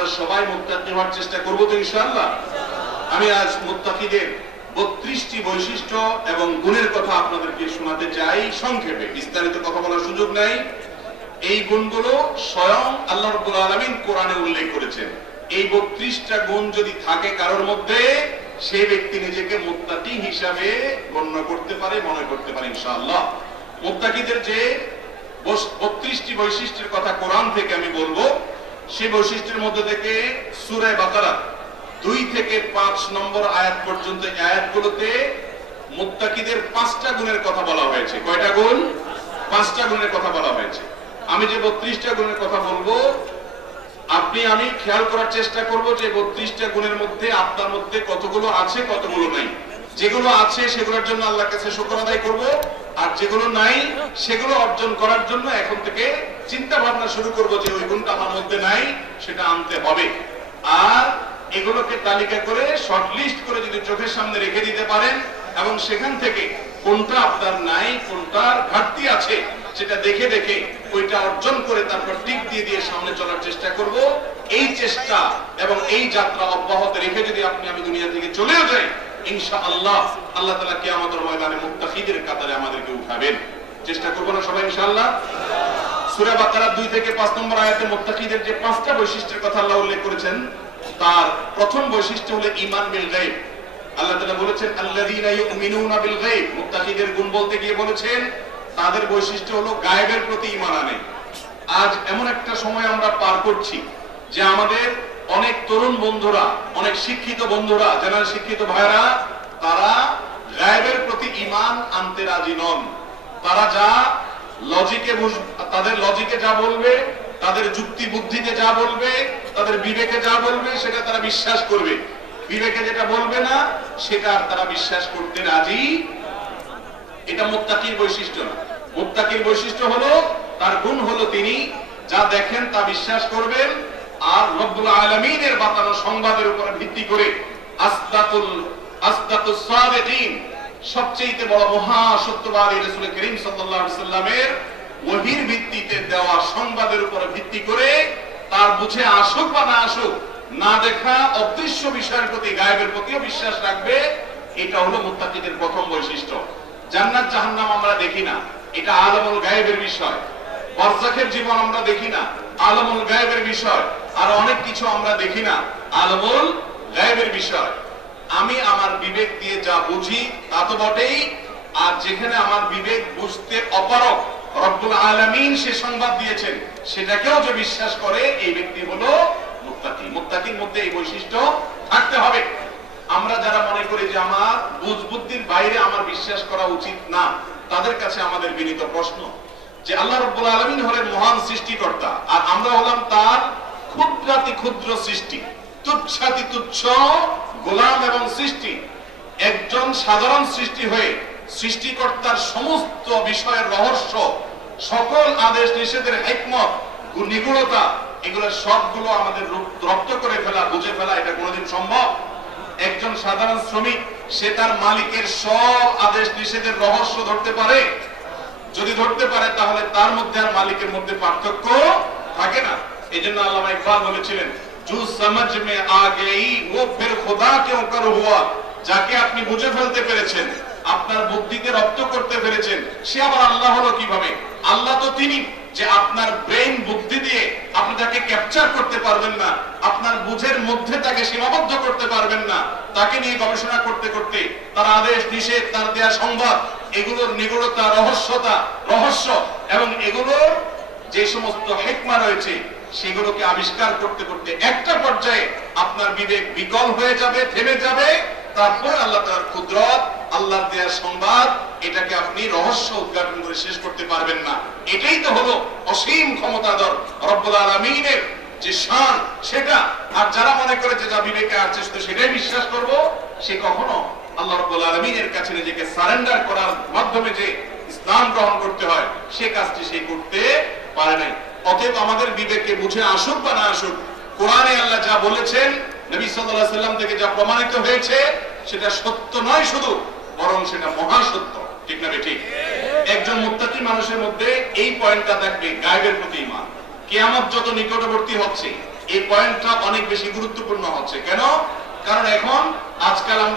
আমরা সবাই মুত্তাকি হওয়ার চেষ্টা করব তো ইনশাআল্লাহ। আমি আজ মুত্তাকিদের 32টি বৈশিষ্ট্য এবং গুণের কথা আপনাদেরকে শোনাতে চাই সংক্ষেপে, বিস্তারিত কথা বলার সুযোগ নাই। এই গুণগুলো স্বয়ং আল্লাহ রাব্বুল আলামিন কোরআনে উল্লেখ করেছেন। এই 32টা গুণ যদি থাকে কারোর মধ্যে, সেই ব্যক্তি নিজেকে মুত্তাকি হিসাবে গণ্য করতে পারে, মনে করতে পারে ইনশাআল্লাহ। মুত্তাকিদের যে 32টি বৈশিষ্ট্যের কথা কোরআন থেকে আমি বলবো, সেই বৈশিষ্ট্যের মধ্যে থেকে সূরা বাকারা 2 থেকে 5 নম্বর আয়াত পর্যন্ত আয়াতগুলোতে মুত্তাকিদের 5টা গুণের কথা বলা হয়েছে। কয়টা গুণ? 5টা গুণের কথা বলা হয়েছে। আমি যে 32টা গুণের কথা বলবো, আপনি আমি খেয়াল করার চেষ্টা করব যে 32টা গুণের মধ্যে আপনার মধ্যে কতগুলো আছে, কতগুলো নাই। যেগুলো আছে সেগুলোর জন্য আল্লাহর কাছে শুকর আদায় করব, আর যেগুলো নাই সেগুলো অর্জন করার জন্য এখন থেকে চিন্তা ভাবনা শুরু করব যে ওই গুণটা আমার মধ্যে নাই, সেটা আনতে হবে। আর এগুলোকে তালিকা করে শর্টলিস্ট করে যদি চোখের সামনে রেখে দিতে পারেন এবং সেখান থেকে কোনটা আপনার নাই, কোনটার ঘাটতি আছে, সেটা দেখে দেখে ওইটা অর্জন করে তারপর টিক দিয়ে দিয়ে সামনে চলার চেষ্টা করব। এই চেষ্টা এবং এই যাত্রা অব্যাহত রেখে যদি আপনি আমি দুনিয়া থেকে চলেও যাই, ইনশাআল্লাহ আল্লাহ তাআলা কিয়ামতের ময়দানে মুত্তাকিদের কাতারে আমাদেরকে উঠাবেন। চেষ্টা করব না সবাই ইনশাআল্লাহ? সূরা বাকারা 2 থেকে 5 নম্বর আয়াতে মুত্তাকিদের যে 5টা বৈশিষ্ট্যের কথা আল্লাহ উল্লেখ করেছেন, তার প্রথম বৈশিষ্ট্য হলো ঈমান বিল গায়ব। আল্লাহ তাআলা বলেছেন আল্লাযীনা ইউমিনুনা বিল গায়ব। মুত্তাকিদের গুণ বলতে গিয়ে বলেছেন তাদের বৈশিষ্ট্য হলো গায়েবের প্রতি ঈমান আনে। আজ এমন একটা সময় আমরা পার করছি যে আমাদের অনেক তরুণ বন্ধুরা, অনেক শিক্ষিত বন্ধুরা, যারা শিক্ষিত ভাইরা, তারা গায়েবের প্রতি ঈমান আনতে রাজি নন। তারা যা তাদের লজিকে যা বলবে, তাদের যুক্তি বুদ্ধিতে যা বলবে, তাদের বিবেকে যা বলবে, সেটা তারা বিশ্বাস করবে। বিবেকে যেটা বলবে না, সেটা আর তারা বিশ্বাস করতে রাজি। এটা মুত্তাকির বৈশিষ্ট্য না। মুত্তাকির বৈশিষ্ট্য হলো, তার গুণ হলো তিনি যা দেখেন তা বিশ্বাস করবেন, আর রব্বুল আলামিনের বাতানো সংবাদের উপর ভিত্তি করে আসদাতুস সাদিকিন, সবচেয়ে বড় মহা সত্যবাদী রাসূল করিম সাল্লাল্লাহু আলাইহি সাল্লামের ওহীর ভিত্তিতে দেওয়া সংবাদের উপর ভিত্তি করে তার বুঝে আসুক বা না আসুক, না দেখা অদৃশ্য বিষয়ের প্রতি, গায়েবের প্রতিও বিশ্বাস রাখবে। এটা হলো মুত্তাকিদের প্রথম বৈশিষ্ট্য। জান্নাত জাহান্নাম আমরা দেখি না, এটা আলামুল গায়েবের বিষয়। বারযাখের জীবন আমরা দেখি না, আলামুল গায়েবের বিষয়। আর অনেক কিছু আমরা দেখি না, আলামুল গায়েবের বিষয়। আমি আমার বিবেক দিয়ে যা বুঝি তা তো বটেই, আর যেখানে আমার বিবেক বুঝতে অপারগ, রব্বুল আলামিন সে সংবাদ দিয়েছেন, সেটাকেও যে বিশ্বাস করে, এই ব্যক্তি হলো মুত্তাকি। মুত্তাকির মধ্যে এই বৈশিষ্ট্য থাকতে হবে। আমরা যারা মনে করি যে আমার বুঝবুদ্ধির বাইরে আমার বিশ্বাস করা উচিত না, তাদের কাছে আমাদের বিনীত প্রশ্ন যে আল্লাহ রাব্বুল আলামিন হলেন মহান সৃষ্টিকর্তা, আর আমরা হলাম তার ক্ষুদ্রাতি ক্ষুদ্র সৃষ্টি, তুচ্ছাতি তুচ্ছ গোলাম এবং সৃষ্টি। একজন সাধারণ সৃষ্টি হয়ে সৃষ্টিকর্তার সমস্ত বিষয়ের রহস্য, সকল আদেশ নিষেধের হিকমত, নিগূঢ়তা, এগুলো সবগুলো আমাদের রপ্ত করে ফেলা, বুঝে ফেলা, এটা কোনোদিন সম্ভব? একজন সাধারণ শ্রমিক, সে তার মালিকের সব আদেশ নিষেধের রহস্য ধরতে পারে? যদি ধরতে পারে, তাহলে তার মধ্যে আর মালিকের মধ্যে পার্থক্য থাকে না। এই জন্য আল্লামা ইকবাল বলেছিলেন, জু সমঝ মে আ গই ও ফির খুদা কিউ কর হুয়া। যাকে আপনি বুঝে ফেলতে পেরেছেন, আপনার বুদ্ধিতে রপ্ত করতে পেরেছেন, সে আবার আল্লাহ হলো কিভাবে? আল্লাহ তো তিনি যে আপনার ব্রেন বুদ্ধি দিয়ে আপনি তাকে ক্যাপচার করতে পারবেন না, আপনার বুঝের মধ্যে তাকে সীমাবদ্ধ করতে পারবেন না। তাকে নিয়ে গবেষণা করতে করতে তার আদেশ নিষেধ, তার দেয়া সংবাদ, এগুলোর নিগূঢ়তা, রহস্য এবং এগুলোর যে সমস্ত হিকমা রয়েছে, সেগুলোকে আবিষ্কার করতে করতে একটা পর্যায়ে আপনার বিবেক বিকল হয়ে যাবে, থেমে যাবে। তারপর আল্লাহ তাআলার কুদরত, আল্লাহর দেয়া সংবাদ, এটাকে আপনি রহস্য উদ্ঘাটন করে শেষ করতে পারবেন না। এটাই তো হলো অসীম ক্ষমতাধর রব্বুল আলামিনের যে শান, সেটা। আর যারা মনে করে যে যা বিবেকে আছে সেটাই বিশ্বাস করব, সে কখনো আল্লাহ রাব্বুল আলামিনের কাছে নিজেকে সারেন্ডার করার মাধ্যমে যে ইসলাম গ্রহণ করতে হয়, সে কাজটি সে করতে পারে নাই। অতএব আমাদের বিবেকে বুঝে আসুক বা না আসুক, কোরআনে আল্লাহ যা বলেছেন, নবী সাল্লাল্লাহু আলাইহি সাল্লাম থেকে যা প্রমাণিত হয়েছে, সেটা সত্য নয় শুধু, বরং সেটা মহাসত্য। ঠিক না ঠিক? একজন মুত্তাকি মানুষের মধ্যে এই পয়েন্টটা থাকবে, গায়েবের প্রতি ঈমান। কিয়ামত যত নিকটবর্তী হচ্ছে, এই পয়েন্টটা অনেক বেশি গুরুত্বপূর্ণ হচ্ছে। কেন? কারণ এখন আজকাল আমরা